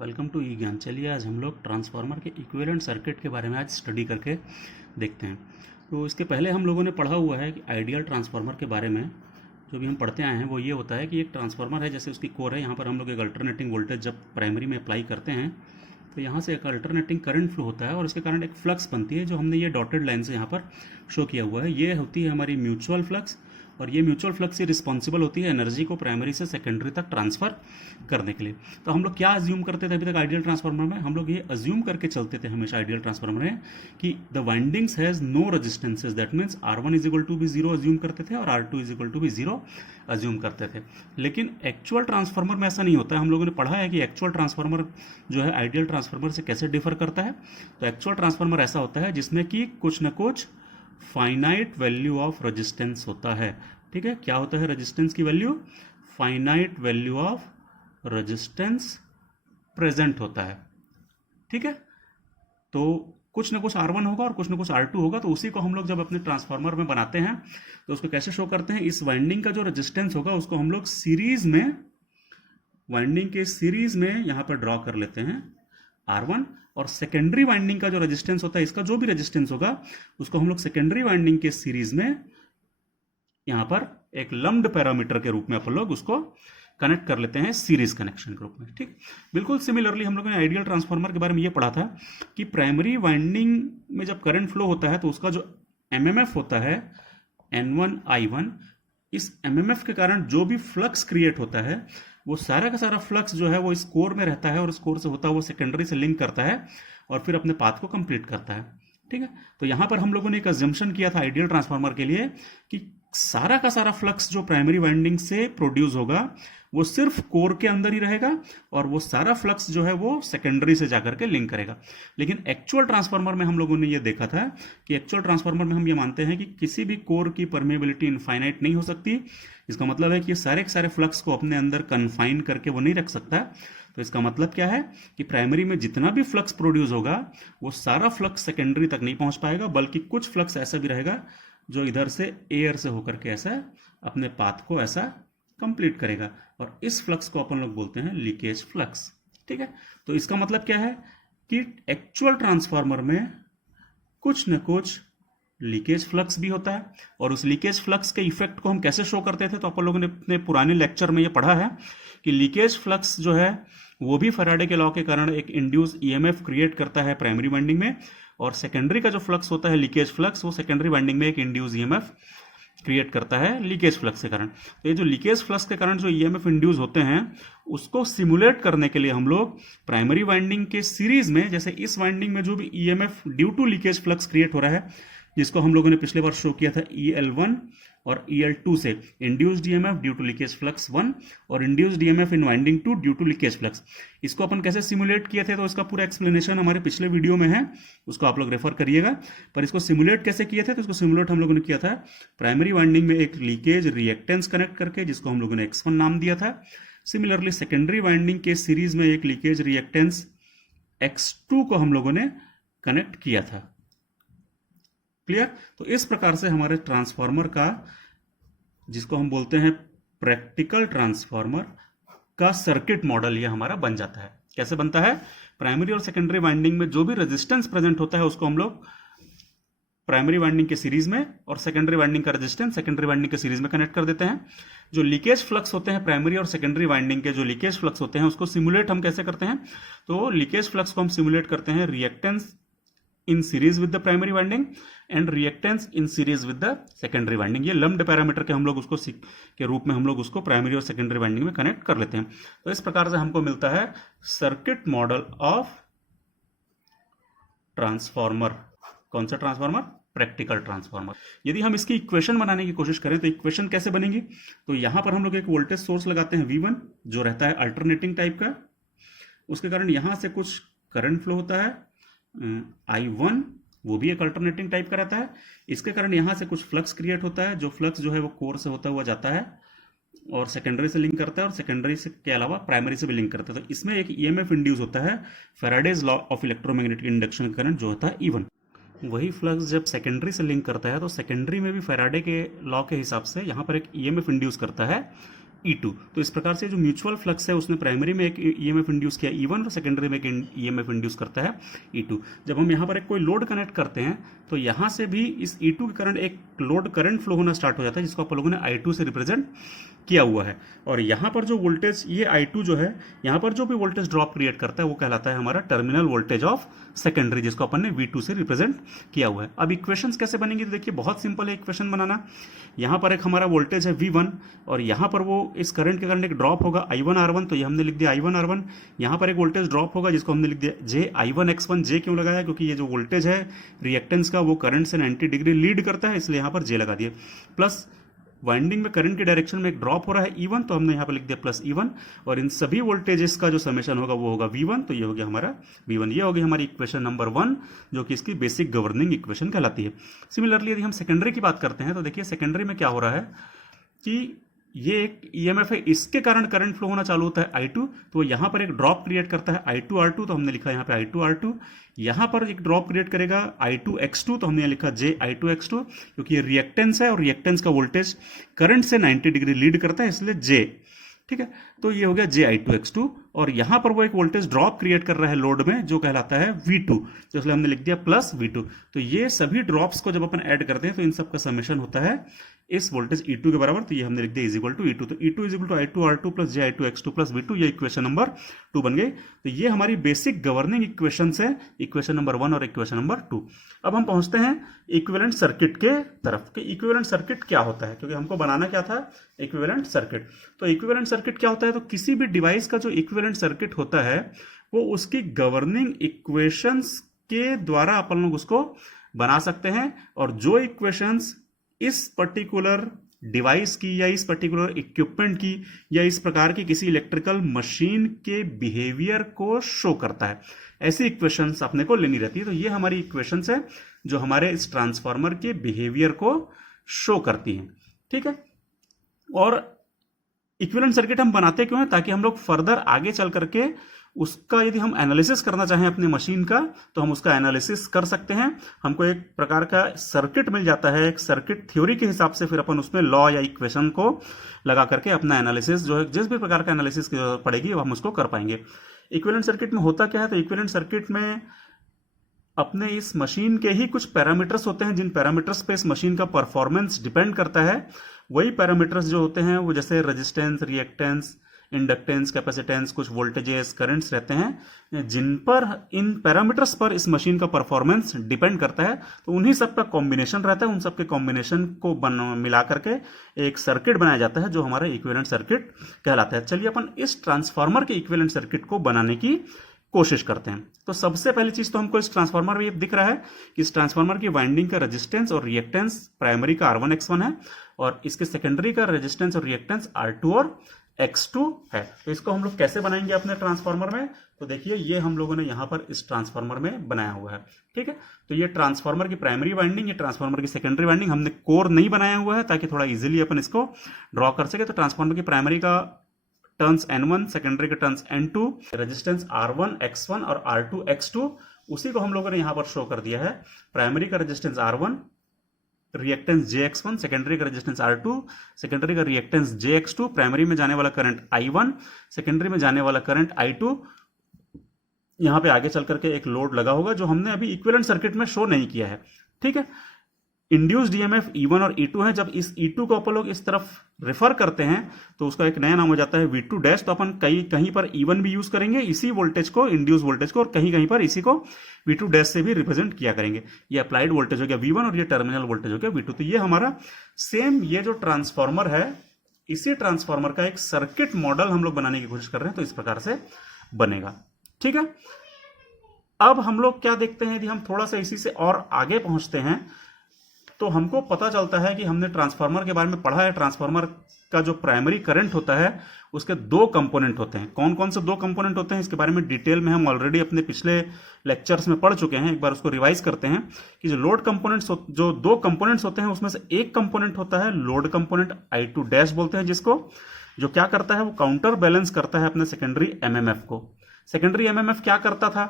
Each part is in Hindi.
वेलकम टू ई ज्ञान। चलिए आज हम लोग ट्रांसफार्मर के इक्विवेलेंट सर्किट के बारे में आज स्टडी करके देखते हैं। तो इसके पहले हम लोगों ने पढ़ा हुआ है कि आइडियल ट्रांसफार्मर के बारे में जो भी हम पढ़ते आए हैं वो ये होता है कि एक ट्रांसफार्मर है, जैसे उसकी कोर है, यहाँ पर हम लोग एक अल्टरनेटिंग वोल्टेज जब प्राइमरी में अप्लाई करते हैं तो यहाँ से एक अल्टरनेटिंग करंट फ्लो होता है और इसके कारण एक फ्लक्स बनती है जो हमने ये डॉटेड लाइन से यहाँ पर शो किया हुआ है। ये होती है हमारी म्यूचुअल फ्लक्स और ये म्यूचुअल फ्लक्स ही रिस्पॉन्सिबल होती है एनर्जी को प्राइमरी से सेकेंडरी तक ट्रांसफर करने के लिए। तो हम लोग क्या अज्यूम करते थे अभी तक आइडियल ट्रांसफार्मर में? हम लोग ये अज्यूम करके चलते थे हमेशा आइडियल ट्रांसफार्मर में कि the windings has no resistances, that means R1 is equal to भी जीरो अज्यूम करते थे और R2 इज इक्वल टू भी जीरो अज्यूम करते थे। लेकिन एक्चुअल ट्रांसफार्मर में ऐसा नहीं होता है। हम लोगों ने पढ़ा है कि एक्चुअल ट्रांसफार्मर जो है आइडियल ट्रांसफार्मर से कैसे डिफर करता है। तो एक्चुअल ट्रांसफार्मर ऐसा होता है जिसमें कि कुछ न कुछ फाइनाइट वैल्यू ऑफ रेजिस्टेंस होता है। ठीक है, क्या होता है रेजिस्टेंस की value? Finite value of resistance present होता है। ठीक है, तो कुछ ना कुछ R1 होगा और कुछ ना कुछ R2 होगा। तो उसी को हम लोग जब अपने ट्रांसफार्मर में बनाते हैं तो उसको कैसे शो करते हैं? इस वाइंडिंग का जो रेजिस्टेंस होगा उसको हम लोग सीरीज में, वाइंडिंग के सीरीज में यहां पर ड्रॉ कर लेते हैं R1, और सेकेंडरी वाइंडिंग का जो रेजिस्टेंस होता है, इसका जो भी रेजिस्टेंस होगा उसको हम लोग सेकेंडरी वाइंडिंग के सीरीज में यहां पर एक लम्प्ड पैरामीटर के रूप में अपन लोग उसको कनेक्ट कर लेते हैं सीरीज कनेक्शन के रूप में। ठीक, बिल्कुल सिमिलरली हम लोगों ने आइडियल ट्रांसफार्मर के बारे में ये पढ़ा था कि प्राइमरी वाइंडिंग में जब करंट फ्लो होता है तो उसका जो एमएमएफ होता है N1 I1, इस एमएमएफ के कारण जो भी फ्लक्स क्रिएट होता है वो सारा का सारा फ्लक्स जो है वो इस कोर में रहता है और इस कोर से होता है वो सेकेंडरी से लिंक करता है और फिर अपने पाथ को कंप्लीट करता है। ठीक है, तो यहां पर हम लोगों ने एक अजम्पशन किया था आइडियल ट्रांसफार्मर के लिए कि सारा का सारा फ्लक्स जो प्राइमरी वाइंडिंग से प्रोड्यूस होगा वो सिर्फ कोर के अंदर ही रहेगा और वो सारा फ्लक्स जो है वो सेकेंडरी से जाकर के लिंक करेगा। लेकिन एक्चुअल ट्रांसफार्मर में हम लोगों ने ये देखा था कि एक्चुअल ट्रांसफार्मर में हम ये मानते हैं कि किसी भी कोर की परमेबिलिटी इनफाइनाइट नहीं हो सकती। इसका मतलब है कि ये सारे के सारे फ्लक्स को अपने अंदर कन्फाइन करके वो नहीं रख सकता। तो इसका मतलब क्या है कि प्राइमरी में जितना भी फ्लक्स प्रोड्यूस होगा वो सारा फ्लक्स सेकेंडरी तक नहीं पहुंच पाएगा, बल्कि कुछ फ्लक्स ऐसा भी रहेगा जो इधर से एयर से होकर के ऐसा अपने पाथ को ऐसा कंप्लीट करेगा और इस फ्लक्स को अपन लोग बोलते हैं लीकेज फ्लक्स। ठीक है, तो इसका मतलब क्या है कि एक्चुअल ट्रांसफार्मर में कुछ न कुछ लीकेज फ्लक्स भी होता है और उस लीकेज फ्लक्स के इफेक्ट को हम कैसे शो करते थे? तो अपन लोगों ने अपने पुराने लेक्चर में ये पढ़ा है कि लीकेज फ्लक्स जो है वो भी फैराडे के लॉ के कारण एक इंड्यूस ईएमएफ क्रिएट करता है प्राइमरी वाइंडिंग में, और सेकेंडरी का जो फ्लक्स होता है लीकेज फ्लक्स वो सेकेंडरी वाइंडिंग में एक इंड्यूस ईएमएफ क्रिएट करता है लीकेज फ्लक्स के कारण। तो ये जो लीकेज फ्लक्स के कारण जो ईएमएफ इंड्यूस होते हैं उसको सिमुलेट करने के लिए हम लोग प्राइमरी वाइंडिंग के सीरीज में, जैसे इस वाइंडिंग में जो भी EMF due to leakage flux create हो रहा है, जिसको हम लोगों ने पिछले बार शो किया था EL1 और EL2 से, induced EMF due to leakage flux 1 और induced EMF in winding 2 due to leakage flux, इसको अपन कैसे सिमुलेट किए थे तो इसका पूरा एक्सप्लेनेशन हमारे पिछले वीडियो में है, उसको आप लोग रेफर करिएगा। पर इसको सिमुलेट कैसे किए थे? तो इसको सिमुलेट हम लोगों ने किया था प्राइमरी वाइंडिंग में एक लीकेज रिएक्टेंस कनेक्ट करके, जिसको हम लोगों ने X1 नाम दिया था। सिमिलरली सेकेंडरी वाइंडिंग के सीरीज में एक लीकेज रिएक्टेंस X2 को हम लोगों ने कनेक्ट किया था। क्लियर? तो इस प्रकार से हमारे ट्रांसफार्मर का, जिसको हम बोलते हैं प्रैक्टिकल ट्रांसफार्मर का सर्किट मॉडल, ये हमारा बन जाता है। कैसे बनता है? प्राइमरी और सेकेंडरी वाइंडिंग में जो भी रेजिस्टेंस प्रेजेंट होता है उसको हम लोग प्राइमरी वाइंडिंग के सीरीज में और सेकेंडरी वाइंडिंग का रेजिस्टेंस सेकेंडरी वाइंडिंग के सीरीज में कनेक्ट कर देते हैं। जो लीकेज फ्लक्स होते हैं प्राइमरी और सेकेंडरी वाइंडिंग के, जो लीकेज फ्लक्स होते हैं उसको सिमुलेट हम कैसे करते हैं? तो लीकेज फ्लक्स को हम सिमुलेट करते हैं reactance in series with the primary winding and reactance in series with the secondary winding. ये लम्प्ड पैरामीटर के हम लोग उसको के रूप में हम लोग उसको प्राइमरी और सेकेंडरी वाइंडिंग में कनेक्ट कर लेते हैं। तो इस प्रकार से हमको मिलता है सर्किट मॉडल ऑफ ट्रांसफार्मर। कौन सा ट्रांसफार्मर? Practical transformer. यदि हम इसकी इक्वेशन बनाने की कोशिश करें तो इक्वेशन कैसे बनेगी? तो यहां पर हम लोग एक वोल्टेज सोर्स लगाते हैं V1 जो रहता है अल्टरनेटिंग टाइप का, उसके कारण यहां से कुछ करंट फ्लो होता है I1, वो भी एक अल्टरनेटिंग टाइप का रहता है। इसके कारण यहां से कुछ फ्लक्स क्रिएट होता है, जो फ्लक्स जो है वो कोर से होता हुआ जाता है और सेकेंडरी से लिंक करता है और सेकेंडरी से के अलावा प्राइमरी से भी लिंक करता है। तो इसमें एक ईएमएफ इंड्यूस होता है, Faraday's law of electromagnetic induction current जो होता है E1। वही फ्लक्स जब सेकेंडरी से लिंक करता है तो सेकेंडरी में भी फैराडे के लॉ के हिसाब से यहाँ पर एक ईएमएफ इंड्यूस करता है E2। तो इस प्रकार से जो म्यूचुअल फ्लक्स है उसने प्राइमरी में एक ईएमएफ इंड्यूस किया E1 और सेकेंडरी में एक ईएमएफ इंड्यूस करता है E2। जब हम यहाँ पर एक कोई लोड कनेक्ट करते हैं तो यहाँ से भी इस E2 के करंट एक लोड करंट फ्लो होना स्टार्ट हो जाता है, जिसको आप लोगों ने I2 से रिप्रेजेंट किया हुआ है। और यहाँ पर जो वोल्टेज ये I2 जो है, यहाँ पर जो भी वोल्टेज ड्रॉप क्रिएट करता है वो कहलाता है हमारा टर्मिनल वोल्टेज ऑफ सेकेंडरी, जिसको अपन ने V2 से रिप्रेजेंट किया हुआ है। अब इक्वेशंस कैसे बनेंगी तो देखिए बहुत सिंपल है इक्वेशन बनाना। यहाँ पर एक हमारा वोल्टेज है V1 और यहाँ पर वो इस करंट के कारण एक ड्रॉप होगा I1R1, तो ये हमने लिख दिया I1R1। यहाँ पर एक वोल्टेज ड्रॉप होगा जिसको हमने लिख दिया J I1X1। J क्यों लगाया? क्योंकि ये जो वोल्टेज है रिएक्टेंस का वो करंट से 90 डिग्री लीड करता है, इसलिए यहाँ पर J लगा दिए। प्लस वाइंडिंग में करंट के डायरेक्शन में एक ड्रॉप हो रहा है E1, तो हमने यहाँ पर लिख दिया प्लस E1। और इन सभी वोल्टेजेस का जो समेशन होगा वो होगा V1, तो ये हो गया हमारा V1। ये होगी हमारी इक्वेशन नंबर 1, जो कि इसकी बेसिक गवर्निंग इक्वेशन कहलाती है। सिमिलरली यदि हम सेकेंडरी की बात करते हैं तो देखिए सेकेंडरी में क्या हो रहा है कि ये एक ईएमएफ है, इसके कारण करंट फ्लो होना चालू होता है I2, तो यहाँ पर एक ड्रॉप क्रिएट करता है I2R2, तो हमने लिखा यहाँ पे I2R2। यहाँ पर एक ड्रॉप क्रिएट करेगा I2X2, तो हमने यहाँ लिखा J I2X2, क्योंकि ये रिएक्टेंस है और रिएक्टेंस का वोल्टेज करंट से 90 डिग्री लीड करता है, इसलिए J। ठीक है, तो ये हो गया J I2X2। और यहाँ पर वो एक वोल्टेज ड्रॉप क्रिएट कर रहा है लोड में जो कहलाता है V2, तो इसलिए हमने लिख दिया प्लस V2। तो ये सभी ड्रॉप्स को जब अपन ऐड करते हैं तो इन सब का समेशन होता है इस वोल्टेज E2 के बराबर, तो ये हमने लिख दिया इज इक्वल टू E2। तो E2 is equal to I2R2 plus J I2X2 plus V2, ये इक्वेशन नंबर 2 बन गई। तो ये हमारी बेसिक गवर्निंग इक्वेशन है, इक्वेशन नंबर 1 और इक्वेशन नंबर 2। अब हम पहुंचते हैं इक्विवेलेंट सर्किट के तरफ कि इक्विवेलेंट सर्किट क्या होता है, क्योंकि हमको बनाना क्या था, इक्विवेलेंट सर्किट। तो इक्विवेलेंट सर्किट क्या होता है, तो किसी भी डिवाइस का जो इक्विवेलेंट सर्किट होता है वो उसकी गवर्निंग इक्वेशंस के द्वारा अपन लोग उसको बना सकते हैं। और जो इक्वेशंस इस पर्टिकुलर डिवाइस की या इस पर्टिकुलर इक्विपमेंट की या इस प्रकार की किसी इलेक्ट्रिकल मशीन के बिहेवियर को शो करता है, ऐसी इक्वेशंस अपने को लेनी रहती है। तो ये हमारी इक्वेशंस है जो हमारे इस ट्रांसफार्मर के बिहेवियर को शो करती हैं। ठीक है, और इक्विवेलेंट सर्किट हम बनाते क्यों हैं, ताकि हम लोग फर्दर आगे चल करके उसका यदि हम एनालिसिस करना चाहें अपने मशीन का तो हम उसका एनालिसिस कर सकते हैं। हमको एक प्रकार का सर्किट मिल जाता है, एक सर्किट थ्योरी के हिसाब से फिर अपन उसमें लॉ या इक्वेशन को लगा करके अपना एनालिसिस जो है, जिस भी प्रकार का एनालिसिस की जरूरत पड़ेगी वो हम उसको कर पाएंगे। इक्विवेलेंट सर्किट में होता क्या है, तो इक्विवेलेंट सर्किट में अपने इस मशीन के ही कुछ पैरामीटर्स होते हैं, जिन पैरामीटर्स पे इस मशीन का परफॉर्मेंस डिपेंड करता है। वही पैरामीटर्स जो होते हैं वो जैसे रेजिस्टेंस, रिएक्टेंस, इंडक्टेंस, कैपेसिटेंस, कुछ वोल्टेजेस, करंट्स रहते हैं, जिन पर इन पैरामीटर्स पर इस मशीन का परफॉर्मेंस डिपेंड करता है। तो उन्हीं सब का कॉम्बिनेशन रहता है, उन सब के कॉम्बिनेशन को मिला करके एक सर्किट बनाया जाता है जो हमारा इक्विवेलेंट सर्किट कहलाता है। चलिए अपन इस ट्रांसफार्मर के इक्विवेलेंट सर्किट को बनाने की कोशिश करते हैं। तो सबसे पहली चीज तो हमको इस ट्रांसफार्मर में ये दिख रहा है कि इस ट्रांसफार्मर की वाइंडिंग का रेजिस्टेंस और रिएक्टेंस प्राइमरी का R1X1 है और इसके सेकेंडरी का रेजिस्टेंस और रिएक्टेंस R2 और X2 है। तो इसको हम लोग कैसे बनाएंगे अपने ट्रांसफार्मर में, तो देखिए ये हम लोगों ने यहां पर इस ट्रांसफार्मर में बनाया हुआ है। ठीक है, तो ये ट्रांसफार्मर की प्राइमरी वाइंडिंग, ये ट्रांसफार्मर की सेकेंडरी वाइंडिंग, हमने कोर नहीं बनाया हुआ है ताकि थोड़ा इजिली अपन इसको ड्रॉ कर सके। तो ट्रांसफार्मर की प्राइमरी का टर्न्स N1, सेकेंडरी के टर्न्स N2, रेजिस्टेंस R1X1 और R2X2, उसी को हम लोगों ने यहां पर शो कर दिया है। प्राइमरी का resistance R1, reactance JX1, secondary का रेजिस्टेंस R2, सेकेंडरी का रिएक्टेंस JX2, प्राइमरी में जाने वाला करंट I1, सेकेंडरी में जाने वाला करंट I2। यहां पे आगे चल करके एक लोड लगा होगा जो हमने अभी इक्विवेलेंट सर्किट में शो नहीं किया है। ठीक है, इंड्यूस्ड ईएमएफ E1 और E2 है। जब इस E2 को अपन लोग इस तरफ रेफर करते हैं तो उसका एक नया नाम हो जाता है V2 डैश। तो अपन कहीं पर E1 भी यूज करेंगे इसी वोल्टेज को, इंड्यूस वोल्टेज को, और कहीं पर इसी को V2 डैश से भी रिप्रेजेंट किया करेंगे। ये अप्लाइड वोल्टेज हो गया V1 और ये टर्मिनल वोल्टेज हो गया V2। तो ये हमारा सेम ये जो ट्रांसफार्मर है, इसी ट्रांसफार्मर का एक सर्किट मॉडल हम लोग बनाने की कोशिश कर रहे हैं। तो इस प्रकार से बनेगा। ठीक है, अब हम लोग क्या देखते हैं, यदि हम थोड़ा सा इसी से और आगे पहुंचते हैं तो हमको पता चलता है कि हमने ट्रांसफार्मर के बारे में पढ़ा है। ट्रांसफार्मर का जो प्राइमरी करंट होता है उसके दो कंपोनेंट होते हैं। कौन कौन से दो कंपोनेंट होते हैं इसके बारे में डिटेल में हम ऑलरेडी अपने पिछले लेक्चर्स में पढ़ चुके हैं। एक बार उसको रिवाइज करते हैं कि जो लोड कंपोनेंट्स, जो दो कंपोनेंट्स होते हैं उसमें से एक कंपोनेंट होता है लोड कंपोनेंट, I2 डैश बोलते हैं जिसको, जो क्या करता है वो काउंटर बैलेंस करता है अपने सेकेंडरी एमएमएफ को। सेकेंडरी एमएमएफ क्या करता था,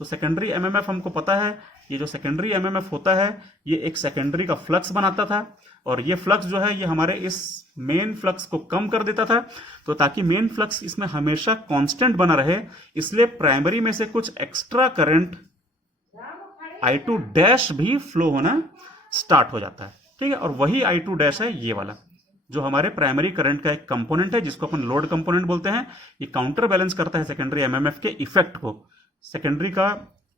तो सेकेंडरी एमएमएफ हमको पता है ये जो सेकेंडरी एमएमएफ होता है ये एक सेकेंडरी का फ्लक्स बनाता था, और ये फ्लक्स जो है ये हमारे इस मेन फ्लक्स को कम कर देता था। तो ताकि मेन फ्लक्स इसमें हमेशा कांस्टेंट बना रहे, इसलिए प्राइमरी में से कुछ एक्स्ट्रा करंट I2 डैश भी फ्लो होना स्टार्ट हो जाता है। ठीक है, और वही I2 डैश है ये वाला, जो हमारे प्राइमरी करंट का एक कंपोनेंट है जिसको अपन लोड कंपोनेंट बोलते हैं। ये काउंटर बैलेंस करता है सेकेंडरी एमएमएफ के इफेक्ट को। सेकेंडरी का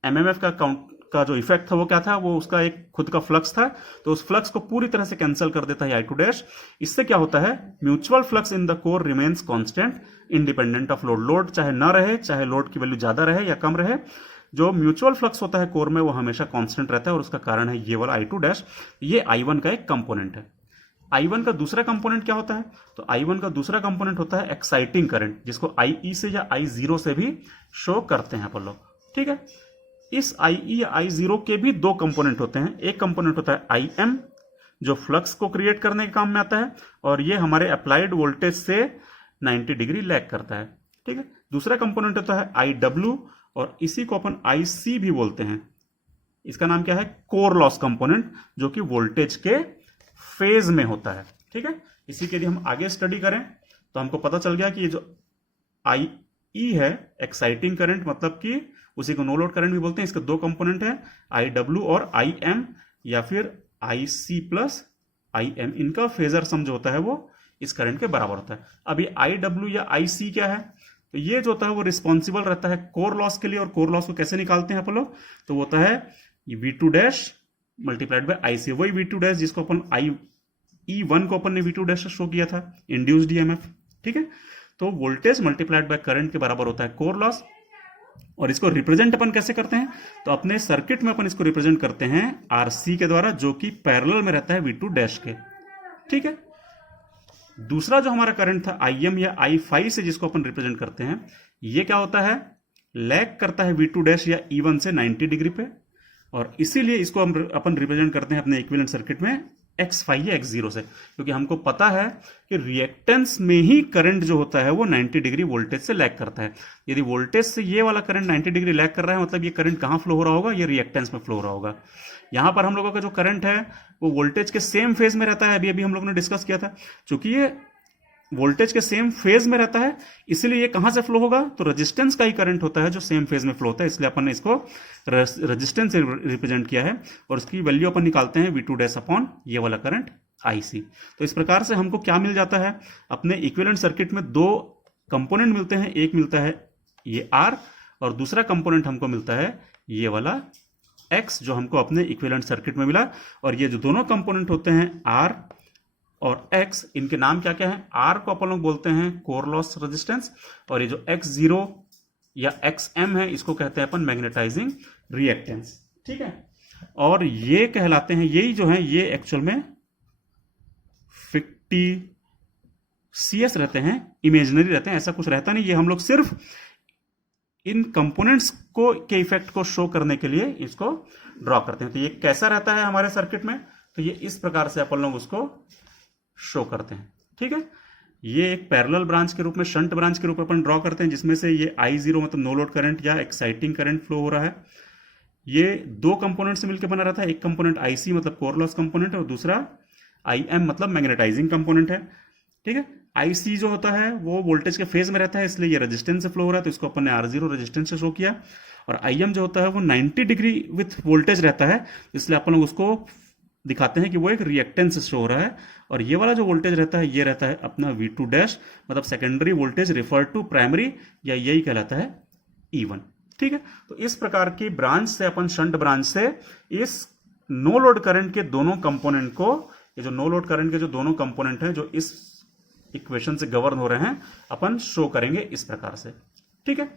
एमएमएफ का जो इफेक्ट था वो क्या था, वो उसका एक खुद का फ्लक्स था, तो उस फ्लक्स को पूरी तरह से कैंसिल कर देता है I2 डैश। इससे क्या होता है, mutual flux in the core remains constant independent of load. Load चाहे ना रहे, चाहे लोड की वैल्यू ज्यादा रहे या कम रहे, जो म्यूचुअल फ्लक्स होता है कोर में वो हमेशा कांस्टेंट रहता है, और उसका कारण है ये वाला I2 डैश। ये I1 का एक कंपोनेंट है। I1 का दूसरा कंपोनेंट क्या होता है, तो I1 का दूसरा कंपोनेंट होता है एक्साइटिंग करंट, जिसको IE से या I0 से भी शो करते हैं अपन लोग। ठीक है, इस IE या I0 के भी दो कंपोनेंट होते हैं। एक कंपोनेंट होता है IM, जो फ्लक्स को क्रिएट करने के काम में आता है, और ये हमारे अप्लाइड वोल्टेज से 90 डिग्री लैग करता है। ठीक है, दूसरा कंपोनेंट होता है IW, और इसी को अपन IC भी बोलते हैं। इसका नाम क्या है, कोर लॉस कंपोनेंट, जो कि वोल्टेज के फेज में होता है। ठीक है, इसी के लिए हम आगे स्टडी करें तो हमको पता चल गया कि ये जो IE है एक्साइटिंग करंट, मतलब कि उसी को नो लोड करंट भी बोलते हैं। इसके दो कंपोनेंट हैं, IW और IM, या फिर IC प्लस IM। इनका फेजर सम जो होता है वो इस करंट के बराबर होता है। अब ये IW या IC क्या है, तो ये जो होता है वो रिस्पॉन्सिबल रहता है कोर लॉस के लिए। और कोर लॉस को कैसे निकालते हैं अपन लोग, तो वो होता है V2 dash multiplied by IC। वही V2 डैश जिसको अपन E1 को अपन ने V2 डैश शो किया था, इंड्यूस्ड EMF। ठीक है, तो वोल्टेज मल्टीप्लाइड बाय करंट के बराबर होता है कोर लॉस। और इसको रिप्रेजेंट अपन कैसे करते हैं, तो अपने सर्किट में अपन इसको रिप्रेजेंट करते हैं RC के द्वारा, जो कि पैरेलल में रहता है V2 डैश के। ठीक है, दूसरा जो हमारा करंट था IM या I5 से, जिसको अपन रिप्रेजेंट करते हैं, ये क्या होता है, लैग करता है V2 डैश या E1 से 90 डिग्री पे, और इसीलिए इसको हम अपन रिप्रेजेंट करते हैं अपने इक्विवेलेंट सर्किट में X5 या X0 से, क्योंकि हमको पता है कि रिएक्टेंस में ही करंट जो होता है वो 90 डिग्री वोल्टेज से लैग करता है। यदि वोल्टेज से ये वाला करंट 90 डिग्री लैग कर रहा है, मतलब ये करंट कहां फ्लो हो रहा होगा, ये रिएक्टेंस में फ्लो हो रहा होगा। यहां पर हम लोगों का जो करंट है वो वोल्टेज के सेम फेज में रहता है। अभी हम लोगों ने डिस्कस किया था, क्योंकि ये वोल्टेज के सेम फेज में रहता है, इसलिए ये कहां से फ्लो होगा, तो रेजिस्टेंस का ही करंट होता है जो सेम फेज में फ्लो होता है, इसलिए अपन ने इसको रेजिस्टेंस से रिप्रेजेंट किया है। और उसकी वैल्यू अपन निकालते हैं V2 डैश अपॉन ये वाला करंट IC। तो इस प्रकार से हमको क्या मिल जाता है, अपने इक्विवेलेंट सर्किट में दो कंपोनेंट मिलते हैं। एक मिलता है ये R, और दूसरा कंपोनेंट हमको मिलता है ये वाला X, जो हमको अपने इक्विवेलेंट सर्किट में मिला। और ये जो दोनों कंपोनेंट होते हैं R और X, इनके नाम क्या क्या है, R को अपन लोग बोलते हैं कोर लॉस रेजिस्टेंस, और ये जो X0 या XM है इसको कहते हैं अपन मैग्नेटाइजिंग रिएक्टेंस। ठीक है, और ये कहलाते हैं, यही जो है ये एक्चुअल में 50 CS रहते हैं, इमेजिनरी रहते हैं, ऐसा कुछ रहता नहीं। ये हम लोग सिर्फ इन कंपोनेंट्स को के इफेक्ट को शो करने के लिए इसको ड्रॉ करते हैं। तो ये कैसा रहता है हमारे सर्किट में, तो ये इस प्रकार से अपन लोग उसको शो करते हैं। ठीक है, ये एक पैरेलल ब्रांच के रूप में, शंट ब्रांच के रूप में अपन ड्रॉ करते हैं, जिसमें से ये I0 मतलब नो लोड करंट या एक्साइटिंग करंट फ्लो हो रहा है। ये दो कंपोनेंट से मिलकर बना रहता है, एक कंपोनेंट IC मतलब कोर लॉस कंपोनेंट, और दूसरा IM मतलब मैग्नेटाइजिंग कंपोनेंट है। ठीक है, IC जो होता है वो वोल्टेज के फेज में रहता है, इसलिए ये रेजिस्टेंस से फ्लो हो रहा है, तो इसको अपन ने R0 रेजिस्टेंस से शो किया। और IM जो होता है वो 90 डिग्री विथ वोल्टेज रहता है, इसलिए अपन लोग उसको दिखाते हैं कि वो एक रिएक्टेंस शो हो रहा है। और ये वाला जो वोल्टेज रहता है ये रहता है अपना V2 डैश, मतलब secondary voltage refer to primary, या यही कहलाता है E1। ठीक है, तो इस प्रकार की ब्रांच से अपन, शंट ब्रांच से, इस नो लोड करंट के दोनों कंपोनेंट को, ये जो नो लोड करंट के जो दोनों कंपोनेंट हैं जो इस इक्वेशन से गवर्न हो रहे हैं, अपन शो करेंगे इस प्रकार से। ठीक है,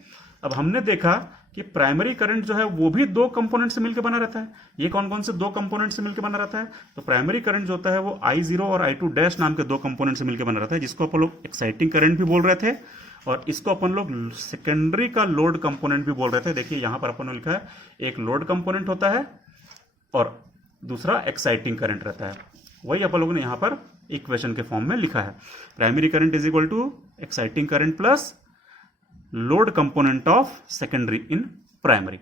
अब हमने देखा कि प्राइमरी करंट जो है वो भी दो कंपोनेंट से मिलकर बना रहता है। ये कौन कौन से दो कंपोनेंट से मिलकर बना रहता है, तो प्राइमरी करंट जो होता है वो I0 और I2 डैश नाम के दो कंपोनेंट से मिलकर बना रहता है, जिसको अपन लोग एक्साइटिंग करंट भी बोल रहे थे, और इसको अपन लोग सेकेंडरी का लोड कंपोनेंट भी बोल रहे थे। देखिए यहां पर अपन ने लिखा है, एक लोड कंपोनेंट होता है और दूसरा एक्साइटिंग करंट रहता है। वही अपन लोगों ने यहां पर इक्वेशन के फॉर्म में लिखा है, primary current is equal to exciting current plus load component of secondary in primary.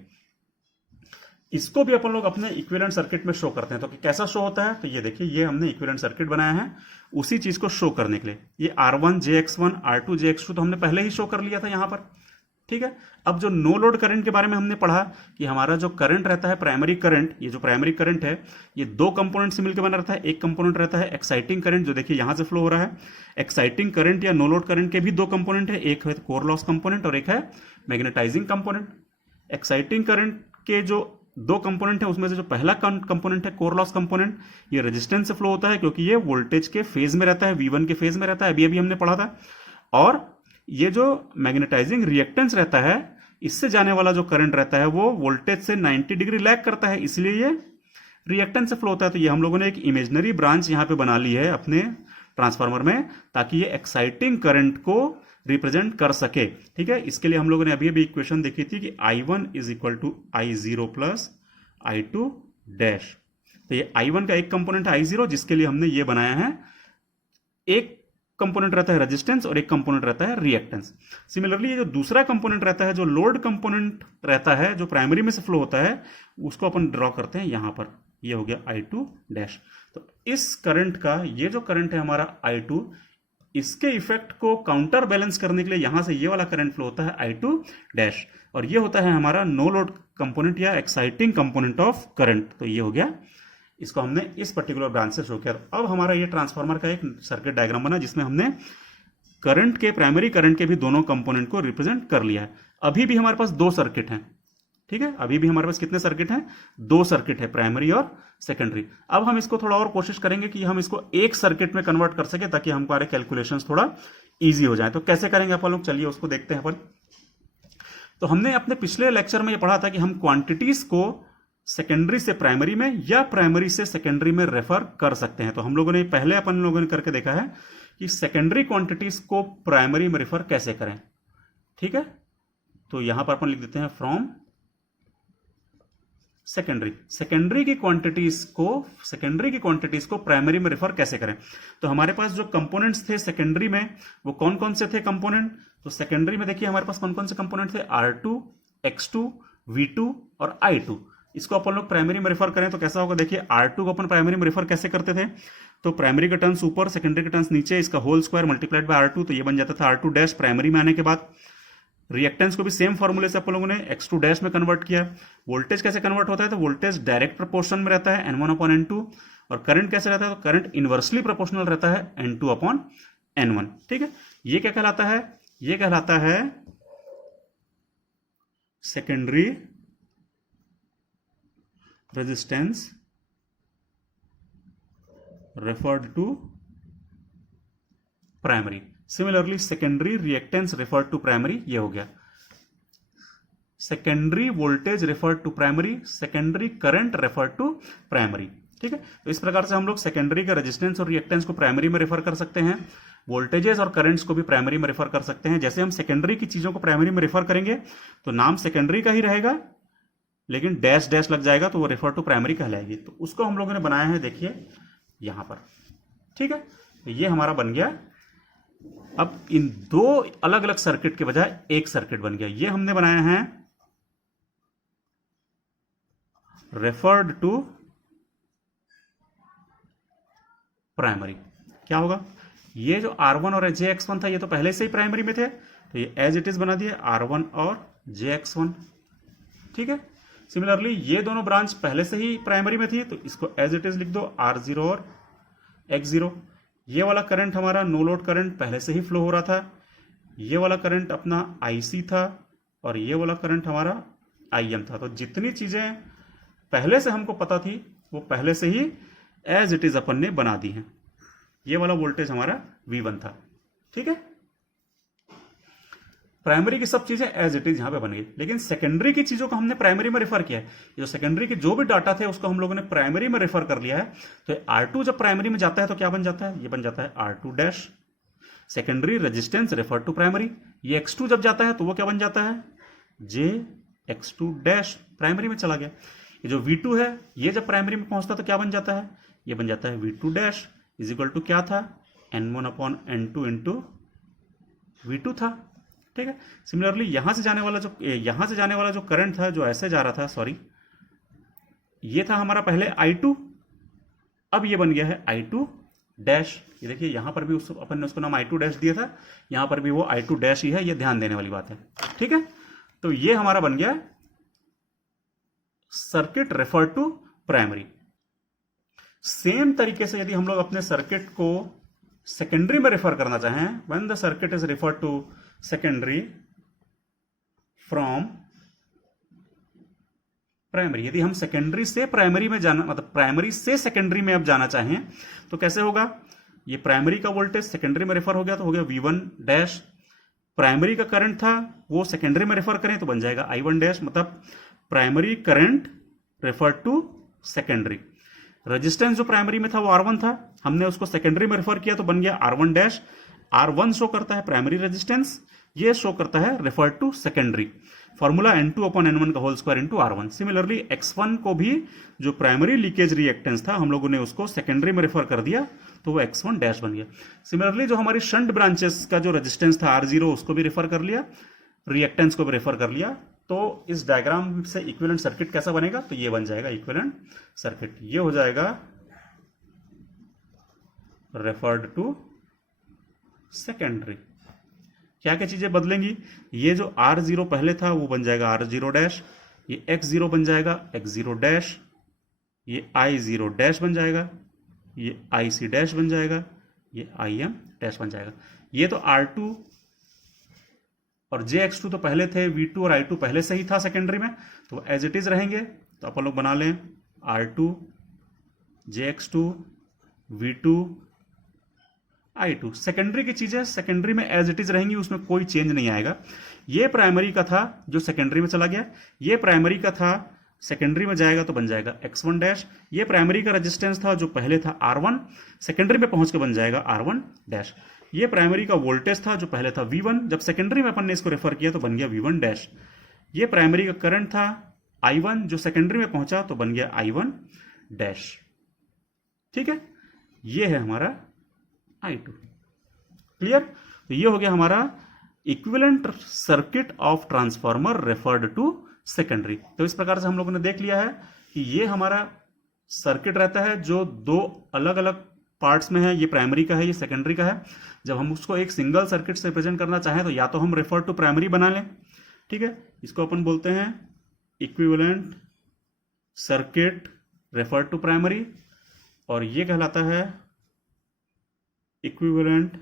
इसको भी अपन लोग अपने इक्विवेलेंट सर्किट में शो करते हैं। तो कैसा शो होता है, तो ये देखिए, ये हमने इक्विवेलेंट सर्किट बनाया है उसी चीज को शो करने के लिए। ये R1 JX1 R2 JX2 तो हमने पहले ही शो कर लिया था यहां पर, ठीक है। अब जो नो लोड करंट के बारे में हमने पढ़ा कि हमारा जो करंट रहता है प्राइमरी करंट, ये जो प्राइमरी करंट है ये दो कंपोनेंट से मिलकर बना रहता है। एक कंपोनेंट रहता है एक्साइटिंग करंट, जो देखिए यहां से फ्लो हो रहा है। एक्साइटिंग करंट या नो लोड करंट के भी दो कंपोनेंट है, एक है कोर लॉस कंपोनेंट और एक है मैग्नेटाइजिंग कंपोनेंट। एक्साइटिंग करंट के जो दो कंपोनेंट है उसमें से जो पहला कंपोनेंट है कोर लॉस कंपोनेंट, ये रेजिस्टेंस से फ्लो होता है क्योंकि ये वोल्टेज के फेज में रहता है, V1 के फेज में रहता है, अभी अभी हमने पढ़ा था। और ये जो मैग्नेटाइजिंग रिएक्टेंस रहता है, इससे जाने वाला जो करंट रहता है वो वोल्टेज से 90 डिग्री लैग करता है, इसलिए ये रिएक्टेंस से फ्लो होता है। तो ये हम लोगों ने एक इमेजिनरी ब्रांच यहां पे बना ली है अपने ट्रांसफार्मर में, ताकि ये एक्साइटिंग करंट को रिप्रेजेंट कर सके, ठीक है। इसके लिए हम लोगों ने अभी अभी इक्वेशन देखी थी कि I1 is equal to I0 plus I2 dash. तो ये I1 का एक कंपोनेंट है I0, जिसके लिए हमने ये बनाया है, एक कंपोनेंट रहता है रेजिस्टेंस और एक कंपोनेंट रहता है रिएक्टेंस। सिमिलरली ये जो दूसरा कंपोनेंट रहता है, जो लोड कंपोनेंट रहता है, जो प्राइमरी में से फ्लो होता है, उसको अपन ड्रॉ करते हैं यहां पर। ये हो गया I2 डैश। तो इस करंट का, ये जो करंट है हमारा I2, इसके इफेक्ट को काउंटर बैलेंस करने के लिए यहां से ये वाला करंट फ्लो होता है I2 डैश, और ये होता है हमारा नो लोड कंपोनेंट या एक्साइटिंग कंपोनेंट ऑफ करंट। तो ये हो गया, इसको हमने इस पर्टिकुलर ब्रांच से शो किया। अब हमारा ये ट्रांसफार्मर का एक सर्किट डायग्राम बना जिसमें हमने करंट के, प्राइमरी करंट के भी दोनों कंपोनेंट को रिप्रेजेंट कर लिया है। अभी भी हमारे पास दो सर्किट हैं, ठीक है। अभी भी हमारे पास कितने सर्किट हैं, दो सर्किट है, प्राइमरी और सेकेंडरी। अब हम इसको थोड़ा और कोशिश करेंगे कि हम इसको एक सर्किट में कन्वर्ट कर सके, ताकि हमारे कैलकुलेशंस थोड़ा इजी हो जाए। तो कैसे करेंगे अपन लोग, चलिए उसको देखते हैं अपन। तो हमने अपने पिछले लेक्चर में ये पढ़ा था कि हम क्वांटिटीज को सेकेंडरी से प्राइमरी में या प्राइमरी से सेकेंडरी में रेफर कर सकते हैं। तो हम लोगों ने पहले अपन लोगों ने करके देखा है कि सेकेंडरी क्वांटिटीज को प्राइमरी में रेफर कैसे करें, ठीक है। तो यहां पर अपन लिख देते हैं फ्रॉम सेकेंडरी की क्वांटिटीज को प्राइमरी में रेफर कैसे करें। तो हमारे पास जो कंपोनेंट्स थे सेकेंडरी में, वो कौन कौन से थे कंपोनेंट। तो सेकेंडरी में देखिए हमारे पास कौन कौन से कंपोनेंट थे, R2, X2, V2 और I2। इसको अपन लोग प्राइमरी में रेफर करें तो कैसा होगा, देखिए R2 को अपन प्राइमरी में रेफर कैसे करते थे, तो प्राइमरी का टर्न्स ऊपर, सेकेंडरी का टर्न्स नीचे, इसका whole square multiplied by R2, तो ये बन जाता था R2 डैश प्राइमरी में आने के बाद। रिएक्टेंस को भी सेम फॉर्मूले से अपन लोगों ने X2 डैश में कन्वर्ट किया। वोल्टेज कैसे कन्वर्ट होता है, तो वोल्टेज डायरेक्ट प्रोपोर्शन में रहता है N1/N2, और करंट कैसे रहता है, तो करंट इनवर्सली प्रोपोर्शनल रहता है N2/N1, ठीक है। ये क्या कहलाता है, ये कहलाता है secondary resistance referred to primary. Similarly secondary reactance referred to primary, ये हो गया। Secondary voltage referred to primary, secondary current referred to primary, ठीक है। तो इस प्रकार से हम लोग सेकेंडरी का रेजिस्टेंस और रिएक्टेंस को प्राइमरी में रेफर कर सकते हैं, वोल्टेजेस और करंट्स को भी प्राइमरी में रेफर कर सकते हैं। जैसे हम सेकेंडरी की चीजों को प्राइमरी में रेफर करेंगे तो नाम सेकेंडरी का ही रहेगा, लेकिन डैश डैश लग जाएगा तो वो रेफर टू प्राइमरी कहलाएगी। तो उसको हम लोगों ने बनाया है, देखिए यहां पर, ठीक है। तो ये हमारा बन गया। अब इन दो अलग अलग सर्किट के बजाय एक सर्किट बन गया। ये हमने बनाया है रेफर्ड टू प्राइमरी। क्या होगा, ये जो R1 और JX1 था ये तो पहले से ही प्राइमरी में थे, तो ये एज इट इज बना दिए R1 और JX1, ठीक है। सिमिलरली ये दोनों ब्रांच पहले से ही प्राइमरी में थी, तो इसको एज इट इज लिख दो R0 और X0। ये वाला करंट हमारा नो लोड करंट पहले से ही फ्लो हो रहा था, ये वाला करंट अपना IC था, और ये वाला करंट हमारा IM था। तो जितनी चीजें पहले से हमको पता थी वो पहले से ही एज इट इज अपन ने बना दी हैं। ये वाला वोल्टेज हमारा V1 था, ठीक है। प्राइमरी की सब चीजें एज इट इज यहां पे बन गई, लेकिन सेकेंडरी की चीजों को हमने प्राइमरी में रेफर किया है। जो सेकेंडरी के जो भी डाटा थे उसको हम लोगों ने प्राइमरी में रेफर कर लिया है। तो R2 जब प्राइमरी में जाता है तो क्या बन जाता है, ये बन जाता है R2 dash, secondary resistance refer to primary. ये X2 जब जाता है तो वो क्या बन जाता है, JX2 डैश, प्राइमरी में चला गया। ये जो V2 है ये जब प्राइमरी में पहुंचता है तो क्या बन जाता है, ये बन जाता है V2 dash is equal to क्या था, N1/N2 इंटू V2 था, ठीक है। सिमिलरली यहां से जाने वाला जो करंट था, जो ऐसे जा रहा था, सॉरी ये था हमारा पहले I2, अब ये बन गया है I2 डैश। ये देखिए यहां पर भी अपन ने उसको नाम I2 डैश दिया था, यहां पर भी वो I2 डैश ही है, ये ध्यान देने वाली बात है। ठीक है, तो ये हमारा बन गया circuit refer to primary. Same तरीके से यदि हम लोग अपने सर्किट को सेकेंडरी में रेफर करना चाहें, when the circuit is refer to secondary from primary, यदि हम सेकेंडरी से प्राइमरी में जाना, मतलब प्राइमरी से सेकेंडरी में अब जाना चाहें तो कैसे होगा? ये प्राइमरी का वोल्टेज सेकेंडरी में रेफर हो गया तो हो गया V1 डैश, प्राइमरी का करंट था वो सेकेंडरी में रेफर करें तो बन जाएगा I1 डैश, मतलब primary current refer to secondary. Resistance जो प्राइमरी में था वो R1 था, हमने उसको सेकेंडरी में रेफर किया तो बन गया R1 डैश। R1 शो करता है प्राइमरी रेजिस्टेंस, ये शो करता है refer to secondary. Formula N2/N1 का whole square into R1। Similarly X1 को भी जो प्राइमरी लीकेज रिएक्टेंस था हम लोगों ने उसको सेकेंडरी में रेफर कर दिया तो वो X1 डैश बन गया। सिमिलरली जो हमारी शंट ब्रांचेस का जो रेजिस्टेंस था R0 उसको भी रेफर कर लिया, रिएक्टेंस को भी रेफर कर लिया। तो इस डायग्राम से इक्विवेलेंट सर्किट कैसा बनेगा? तो ये बन जाएगा इक्विवेलेंट सर्किट, ये हो जाएगा रेफर्ड टू सेकेंडरी। क्या क्या चीजें बदलेंगी? ये जो R0 पहले था वो बन जाएगा R0 डैश, ये X0 बन जाएगा X0 डैश, ये I0 डैश बन जाएगा, ये IC डैश बन जाएगा, ये IM डैश बन जाएगा। ये तो R2 और JX2 तो पहले थे, V2 और I2 पहले से ही था सेकेंडरी में, तो एज इट इज रहेंगे। तो अपन लोग बना लें R2 JX2 V2 I2। Secondary की चीजें सेकेंडरी में एज इट इज रहेंगी, उसमें कोई चेंज नहीं आएगा। ये प्राइमरी का था जो सेकेंडरी में चला गया, ये प्राइमरी का था सेकेंडरी में जाएगा तो बन जाएगा X1 डैश। ये प्राइमरी का रेजिस्टेंस था जो पहले था R1, सेकेंडरी में पहुंच के बन जाएगा R1 डैश। ये प्राइमरी का वोल्टेज था जो पहले था V1, जब सेकेंडरी में अपन ने इसको रेफर किया तो बन गया V1 डैश। ये प्राइमरी का करंट था I1 जो सेकेंडरी में पहुंचा तो बन गया I1 डैश। ठीक है, ये है हमारा I2। क्लियर? तो ये हो गया हमारा equivalent circuit of transformer referred to secondary. तो इस प्रकार से हम लोगों ने देख लिया है कि ये हमारा सर्किट रहता है जो दो अलग अलग पार्ट्स में है, ये प्राइमरी का है, ये सेकेंडरी का है। जब हम उसको एक सिंगल सर्किट से रिप्रेजेंट करना चाहें तो या तो हम रेफर टू प्राइमरी बना लें, ठीक है, इसको अपन बोलते हैं equivalent circuit refer to primary, और ये कहलाता है equivalent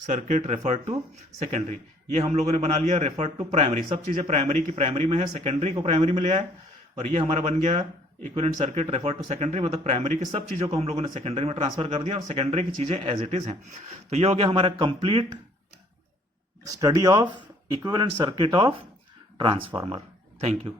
circuit refer to secondary. ये हम लोगों ने बना लिया रेफर टू प्राइमरी, सब चीजें प्राइमरी की प्राइमरी में है, सेकेंडरी को प्राइमरी में ले आए, और ये हमारा बन गया equivalent circuit refer to secondary, मतलब प्राइमरी की सब चीजों को हम लोगों ने सेकेंडरी में ट्रांसफर कर दिया और सेकेंडरी की चीजें एज इट इज हैं। तो ये हो गया हमारा complete study of equivalent circuit of transformer. Thank you.